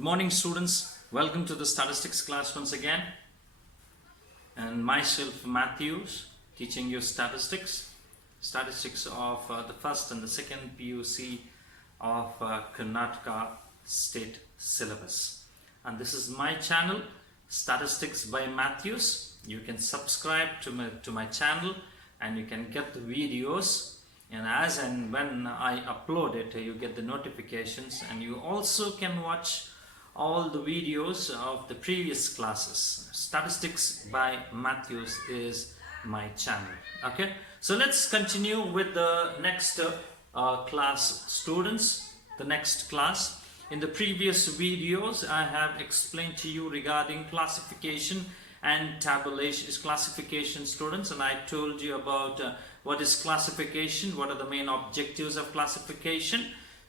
Good morning, students. Welcome to the statistics class once again. And myself, Matthews, teaching you statistics of the first and the second PUC of Karnataka State Syllabus. And this is my channel, Statistics by Matthews. You can subscribe to my channel and you can get the videos. And as and when I upload it, you get the notifications, and you also can watch all the videos of the previous classes. Statistics by Matthews is my channel. Okay, so let's continue with the next class, students. The next class. In the previous videos, I have explained to you regarding classification and tabulation. Is classification, students, and I told you about what is classification, what are the main objectives of classification,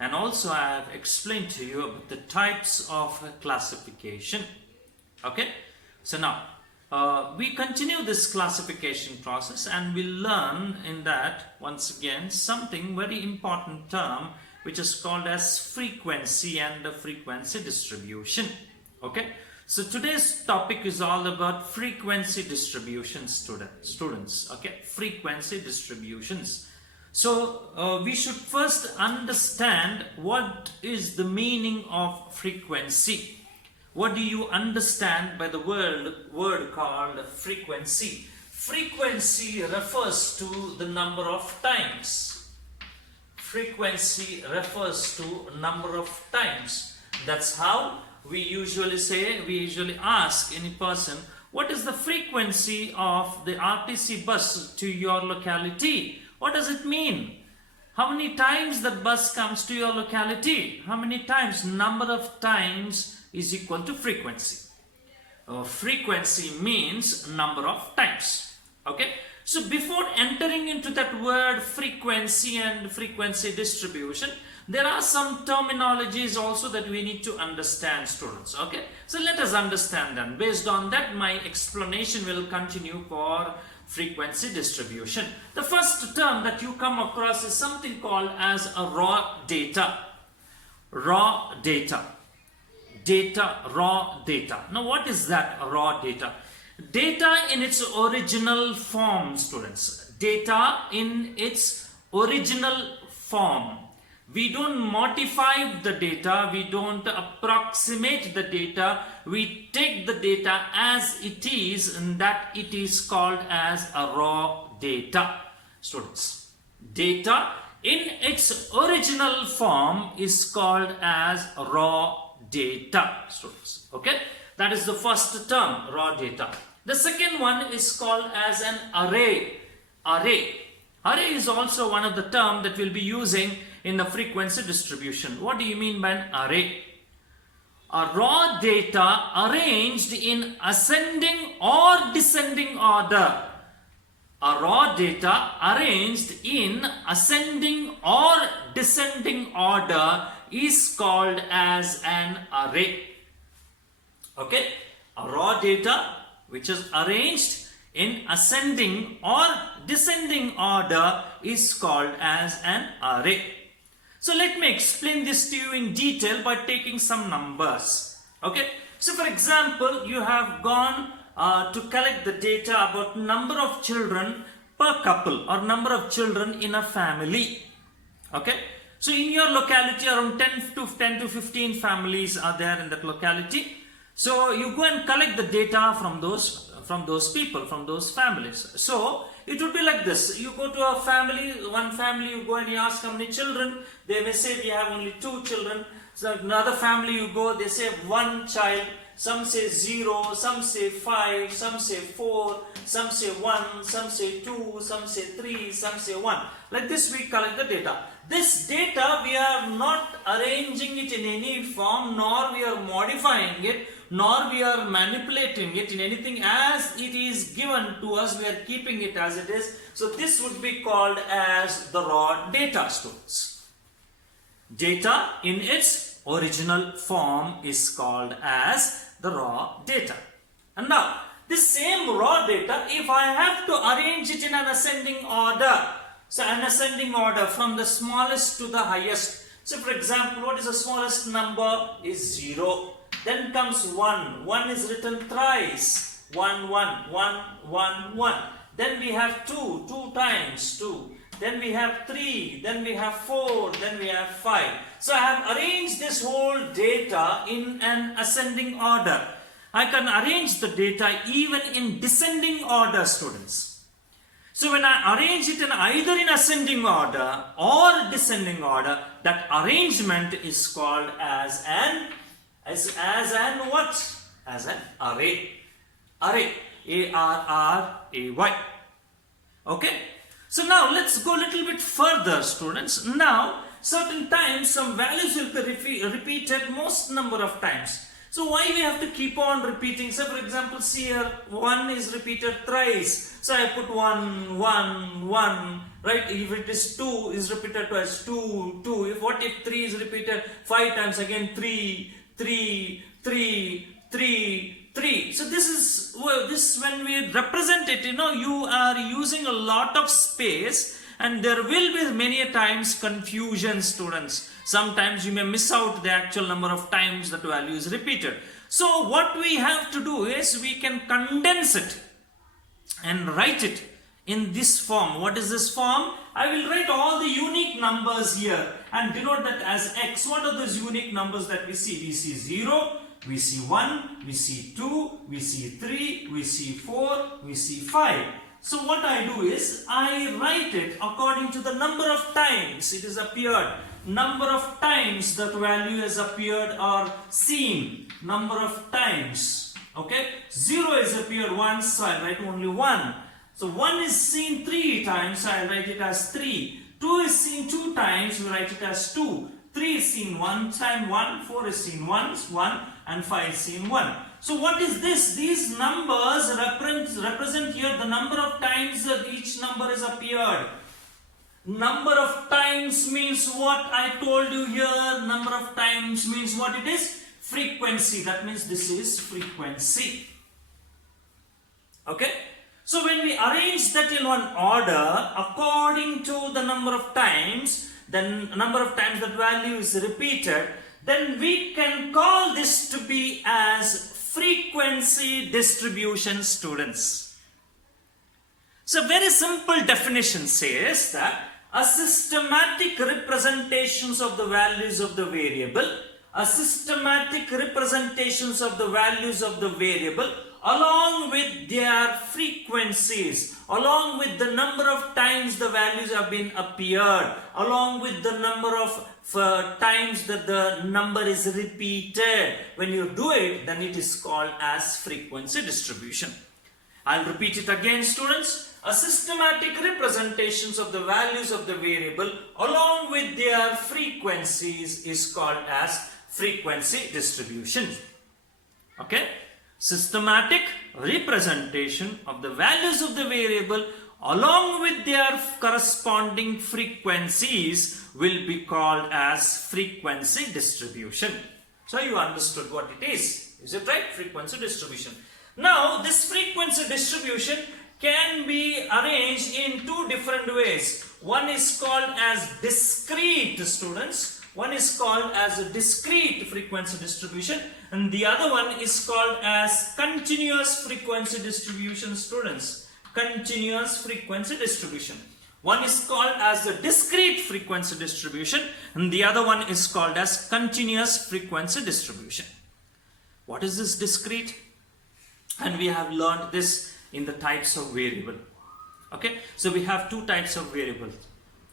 and also I have explained to you about the types of classification. Okay, so now we continue this classification process, and we learn in that once again something very important term which is called as frequency and frequency distribution. Okay, so today's topic is all about frequency distribution, students. Okay, frequency distributions. So we should first understand what is the meaning of frequency. What do you understand by the word called frequency? Frequency refers to the number of times. Frequency refers to number of times. That's how we usually ask any person, what is the frequency of the RTC bus to your locality? What does it mean? How many times that bus comes to your locality? How many times? Number of times is equal to frequency. Frequency means number of times. Okay. So before entering into that word frequency and frequency distribution, there are some terminologies also that we need to understand, students. Okay, so let us understand them. Based on that, my explanation will continue for frequency distribution. The first term that you come across is something called as a raw data. Raw data. Raw data. Now what is that raw data? Data in its original form, students. Data in its original form. We don't modify the data, we don't approximate the data, we take the data as it is, and that it is called as a raw data, students. Data in its original form is called as raw data, students. Okay, that is the first term, raw data. The second one is called as an array. Array is also one of the terms that we'll be using in the frequency distribution. What do you mean by an array? A raw data arranged in ascending or descending order. A raw data arranged in ascending or descending order is called as an array. Okay, a raw data which is arranged in ascending or descending order is called as an array. So let me explain this to you in detail by taking some numbers. Okay, so for example, you have gone to collect the data about number of children per couple or number of children in a family. Okay, so in your locality around 10 to 15 families are there in that locality. So you go and collect the data from those people, from those families. So it would be like this. You go to a family, one family, you go and you ask how many children. They may say we have only 2 children. So another family you go, they say 1 child. Some say 0, some say 5, some say 4, some say 1, some say 2, some say 3, some say 1. Like this we collect the data. This data we are not arranging it in any form, nor we are modifying it, nor we are manipulating it in anything. As it is given to us, we are keeping it as it is. So this would be called as the raw data, students. Data in its original form is called as the raw data. And now this same raw data, if I have to arrange it in an ascending order, so an ascending order from the smallest to the highest, So for example, what is the smallest number? Is 0. Then comes 1. 1 is written thrice. 1, 1, 1, 1, 1. Then we have 2. 2 times 2. Then we have 3. Then we have 4. Then we have 5. So I have arranged this whole data in an ascending order. I can arrange the data even in descending order, students. So when I arrange it in either in ascending order or descending order, that arrangement is called as an what? As an array. Array. A-R-R-A-Y. Okay. So now let's go a little bit further, students. Now certain times some values will be repeated most number of times. So why we have to keep on repeating? So for example, see here 1 is repeated thrice. So I put 1, 1, 1, right? If it is 2 is repeated twice, 2, 2. What if 3 is repeated 5 times? Again 3, 3, 3, 3, 3. So this is when we represent it, you are using a lot of space. And there will be many times confusion, students. Sometimes you may miss out the actual number of times that value is repeated. So what we have to do is we can condense it and write it in this form. What is this form? I will write all the unique numbers here and denote that as X. What are those unique numbers that we see? We see 0, we see 1, we see 2, we see 3, we see 4, we see 5. So what I do is, I write it according to the number of times it has appeared. Number of times that value has appeared or seen. Number of times. Okay. 0 has appeared once, so I write only 1. So 1 is seen 3 times, so I write it as 3. 2 is seen 2 times, we write it as 2. 3 is seen 1 time, 1. 4 is seen once, 1. And 5 is seen 1. So what is this? These numbers represent here the number of times that each number has appeared. Number of times means what I told you here. Number of times means what it is? Frequency. That means this is frequency. Okay. So when we arrange that in one order according to the number of times, then number of times that value is repeated, then we can call this to be as frequency distribution, students. So very simple definition says that a systematic representations of the values of the variable, along with their frequencies, along with the number of times the values have been appeared, along with the number of times that the number is repeated. When you do it, then it is called as frequency distribution. I'll repeat it again, students. A systematic representations of the values of the variable along with their frequencies is called as frequency distribution. Okay? Systematic representation of the values of the variable along with their corresponding frequencies will be called as frequency distribution. So you understood what it is. Is it right? Frequency distribution. Now this frequency distribution can be arranged in two different ways. One is called as discrete, students. One is called as a discrete frequency distribution and the other one is called as continuous frequency distribution, students. Continuous frequency distribution. One is called as the discrete frequency distribution and the other one is called as continuous frequency distribution. What is this discrete? And we have learned this in the types of variable. Okay, so we have two types of variables.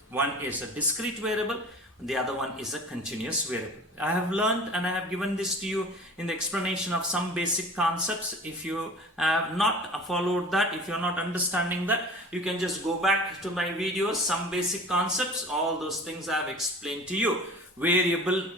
One is a discrete variable, the other one is a continuous variable. I have learned and I have given this to you in the explanation of some basic concepts. If you have not followed that, if you are not understanding that, you can just go back to my videos, some basic concepts, all those things I have explained to you. Variable,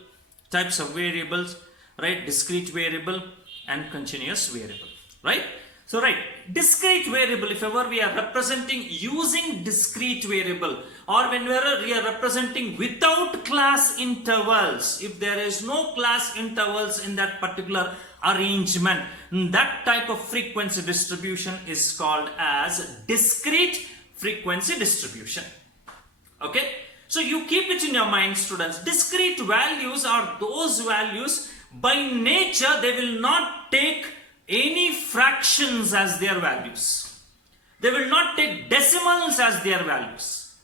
types of variables, right? Discrete variable and continuous variable, right? So right, discrete variable, if ever we are representing using discrete variable or whenever we are representing without class intervals, if there is no class intervals in that particular arrangement, that type of frequency distribution is called as discrete frequency distribution. Okay, So you keep it in your mind, students. Discrete values are those values by nature they will not take any fractions as their values. They will not take decimals as their values.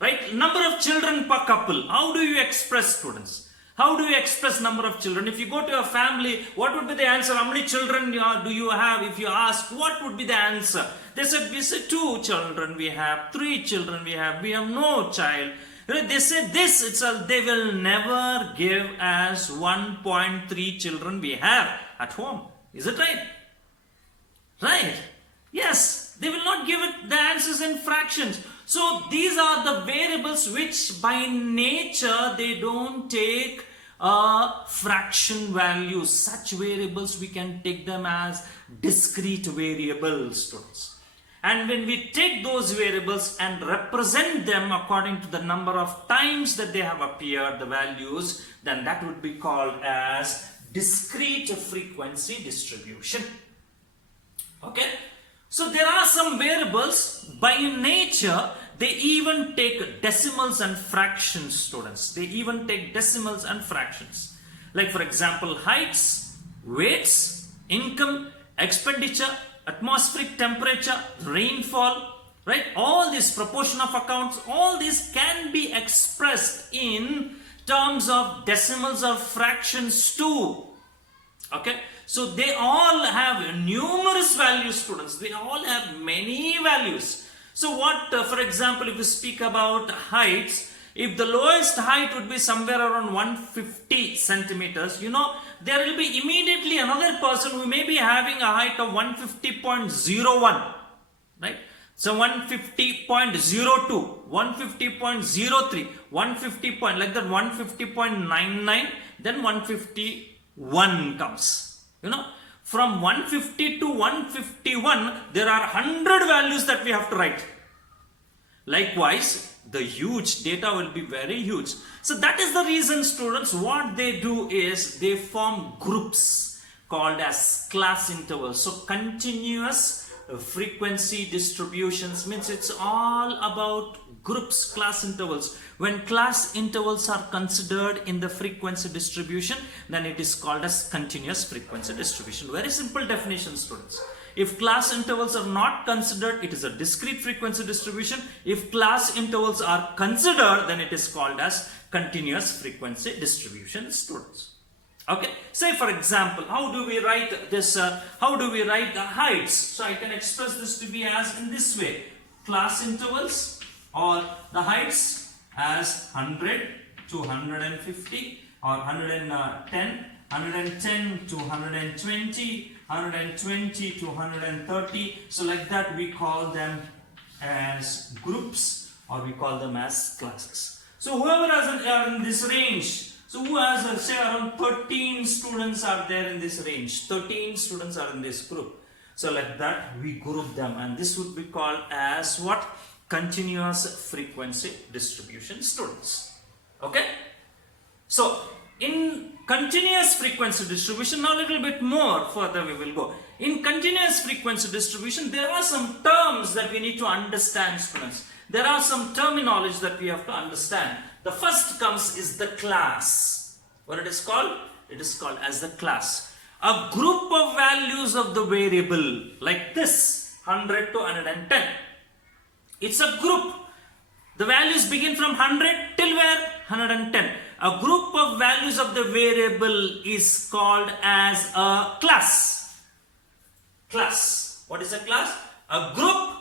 Right? Number of children per couple. How do you express, students? How do you express number of children? If you go to a family, what would be the answer? How many children do you have? If you ask, what would be the answer? They said, we say 2 children we have, 3 children we have no child. They say this itself, they will never give as 1.3 children we have at home. Is it right? Right. Yes, they will not give it the answers in fractions. So these are the variables which by nature they don't take fraction values. Such variables we can take them as discrete variables, students. And when we take those variables and represent them according to the number of times that they have appeared, the values, then that would be called as discrete frequency distribution. Okay? So there are some variables by nature, they even take decimals and fractions, students. They even take decimals and fractions. Like for example, heights, weights, income, expenditure, atmospheric temperature, rainfall, right? All these proportion of accounts, all these can be expressed in terms of decimals or fractions too. Okay? So they all have numerous values, students. They all have many values. So what, for example, if you speak about heights, if the lowest height would be somewhere around 150 centimeters, you know, there will be immediately another person who may be having a height of 150.01, right? So 150.02, 150.03, 150 point, like that 150.99, then 151 comes. You know, from 150 to 151, there are 100 values that we have to write. Likewise, the huge data will be very huge. So that is the reason, students, what they do is they form groups called as class intervals. So continuous frequency distributions means it's all about groups, class intervals. When class intervals are considered in the frequency distribution, then it is called as continuous frequency distribution. Very simple definition, students. If class intervals are not considered, it is a discrete frequency distribution. If class intervals are considered, then it is called as continuous frequency distribution, students. Okay, say for example, how do we write this? How do we write the heights? So I can express this to be as in this way: class intervals or the heights as 100 to 150 or 110, 110 to 120, 120 to 130. So like that we call them as groups or we call them as classes. So whoever are in this range, so who has say around 13 students are there in this range, 13 students are in this group. So like that we group them, and this would be called as what? Continuous frequency distribution, students. Okay? So in continuous frequency distribution, now a little bit more further we will go. In continuous frequency distribution, there are some terms that we need to understand, students. There are some terminology that we have to understand. The first comes is the class. What it is called? It is called as the class. A group of values of the variable like this, 100 to 110. It's a group. The values begin from 100 till where? 110. A group of values of the variable is called as a class. Class. What is a class? A group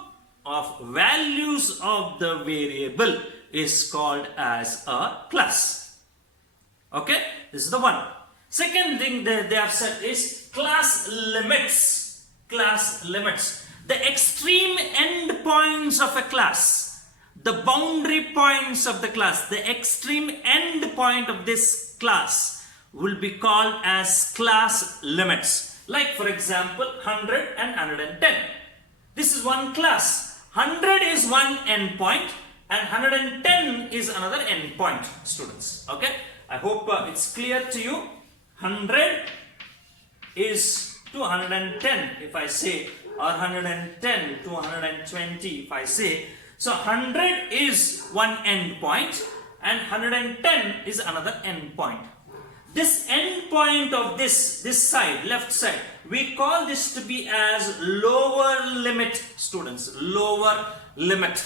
of values of the variable is called as a class. Okay? This is the one. Second thing that they have said is class limits. Class limits. The extreme end points of a class, the boundary points of the class, the extreme end point of this class will be called as class limits. Like for example, 100 and 110. This is one class. 100 is one end point and 110 is another end point, students. Okay? I hope it's clear to you. 100 is to 110 if I say, or 110 to 120 if I say. So 100 is one end point and 110 is another end point. This end point of this side, left side, we call this to be as lower limit, students. Lower limit.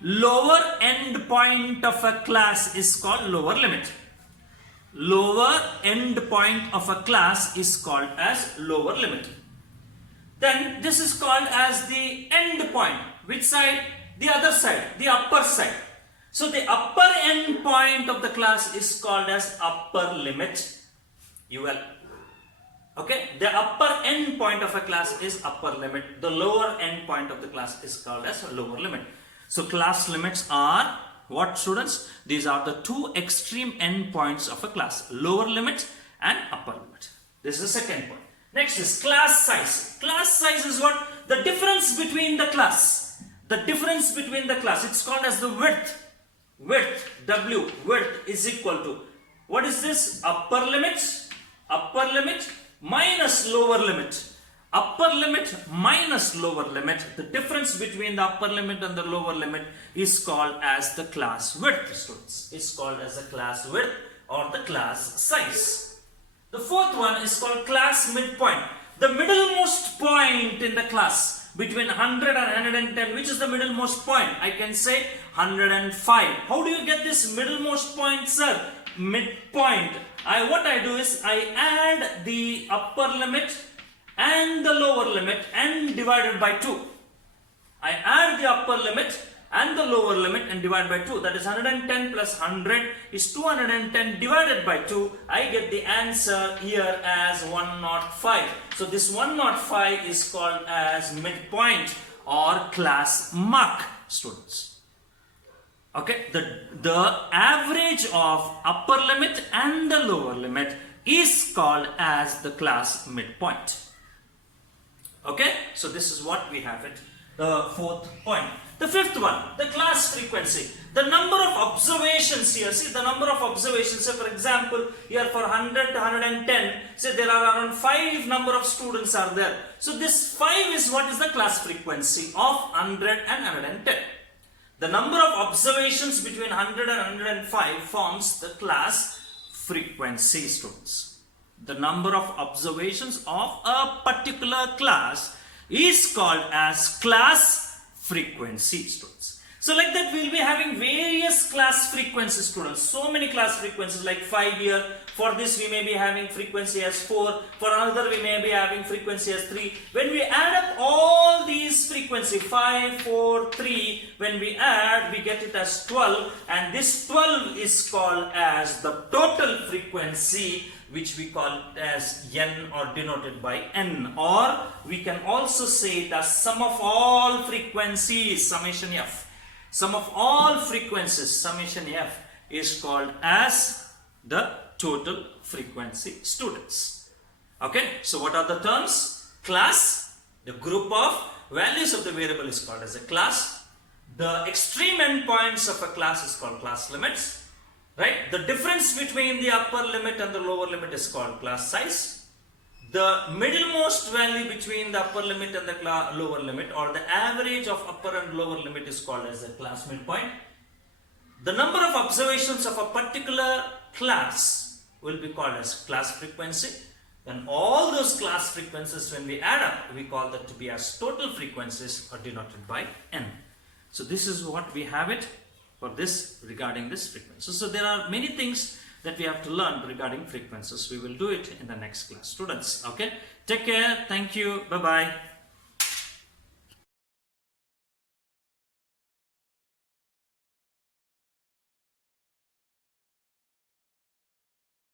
Lower end point of a class is called lower limit. Lower end point of a class is called as lower limit. Then this is called as the end point. Which side? The other side, the upper side. So the upper end point of the class is called as upper limit, UL. Okay, the upper end point of a class is upper limit. The lower end point of the class is called as lower limit. So class limits are what, students? These are the two extreme end points of a class, lower limit and upper limit. This is the second point. Next is class size. Class size is what? The difference between the class. The difference between the class. It's called as the width. Width, W, width is equal to, what is this? Upper limit minus lower limit. Upper limit minus lower limit. The difference between the upper limit and the lower limit is called as the class width, students. It's called as the class width or the class size. The fourth one is called class midpoint. The middlemost point in the class between 100 and 110. Which is the middlemost point? I can say 105. How do you get this middlemost point, sir? Midpoint. What I do is I add the upper limit and the lower limit and divided by 2. I add the upper limit and the lower limit and divide by 2. That is 110 plus 100 is 210 divided by 2. I get the answer here as 105. So this 105 is called as midpoint or class mark, students. Okay, the average of upper limit and the lower limit is called as the class midpoint. Okay, so this is what we have it, the fourth point. The fifth one, the class frequency. The number of observations here, see the number of observations. Say for example, here for 100 to 110, say there are around 5 number of students are there. So this 5 is what is the class frequency of 100 and 110. The number of observations between 100 and 105 forms the class frequency, students. The number of observations of a particular class is called as class frequency, students. So like that we'll be having various class frequencies, students. So many class frequencies, like 5 here. For this we may be having frequency as 4. For another we may be having frequency as 3. When we add up all these frequency 5, 4, 3, when we add we get it as 12, and this 12 is called as the total frequency, which we call it as N or denoted by N, or we can also say it as sum of all frequencies, summation F. Sum of all frequencies, summation F, is called as the total frequency, students. Okay, so what are the terms? Class, the group of values of the variable is called as a class. The extreme endpoints of a class is called class limits. Right? The difference between the upper limit and the lower limit is called class size. The middlemost value between the upper limit and the lower limit, or the average of upper and lower limit, is called as a class midpoint. The number of observations of a particular class will be called as class frequency. Then all those class frequencies, when we add up, we call that to be as total frequencies, or denoted by N. So this is what we have it for this regarding this frequency. So there are many things that we have to learn regarding frequencies. We will do it in the next class, students. Okay, take care. Thank you. Bye bye.